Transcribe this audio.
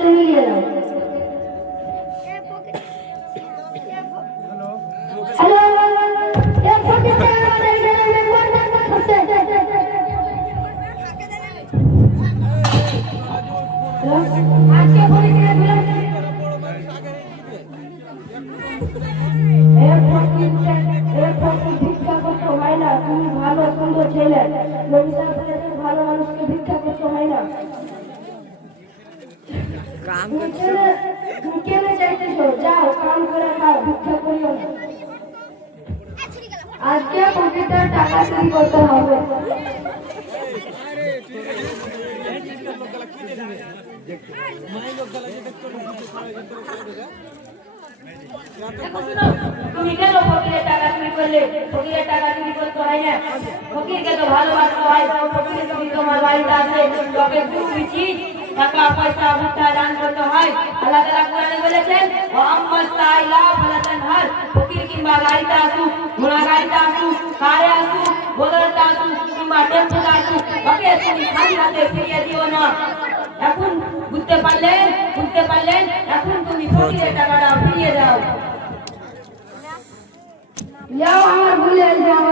তুমি নিয়ে নাও। হ্যালো এ ফকির আজকে পরীক্ষা দিলাম ভিক্ষা করতে হয় না। তুমি ভালো সুন্দর ছেলে, ভালো মানুষকে ভিক্ষা করতে হয় না। তুমি কেন চাইতেছো? যাও কাম করে খাও, ভিক্ষা করিও না। আজকে পকেটের টাকা চুরি করতে হবে। তুমি কেন ফকিরের টাকা চুরি করলে? ফকিরের টাকা চুরি করতে হয় না। ফকিরকে তো ভালোবাসতে হয়। ফকির যদি তোমার বাড়িতে আসে, তোকে খুশি টাকা পয়সা ভুট্টা দান করতে হয়। আল্লাহ তাআলা কোরআনে বলেছেন, ওয়া আম্মাস সাইলা ফালা তানহার। ফকির কিংবা গাড়িতে আসুক, ঘোড়া গাড়িতে আসুক, কারে আসুক, বোলেরোতে আসুক, কিংবা টেম্পোতে আসুক, ওকে তুমি খালি হাতে ফিরিয়ে দিও না। এখন বুঝতে পারলেন? এখন তুমি ফকিরের টাকাটা ফিরিয়ে দাও। যাও আমার ভুলে যাও।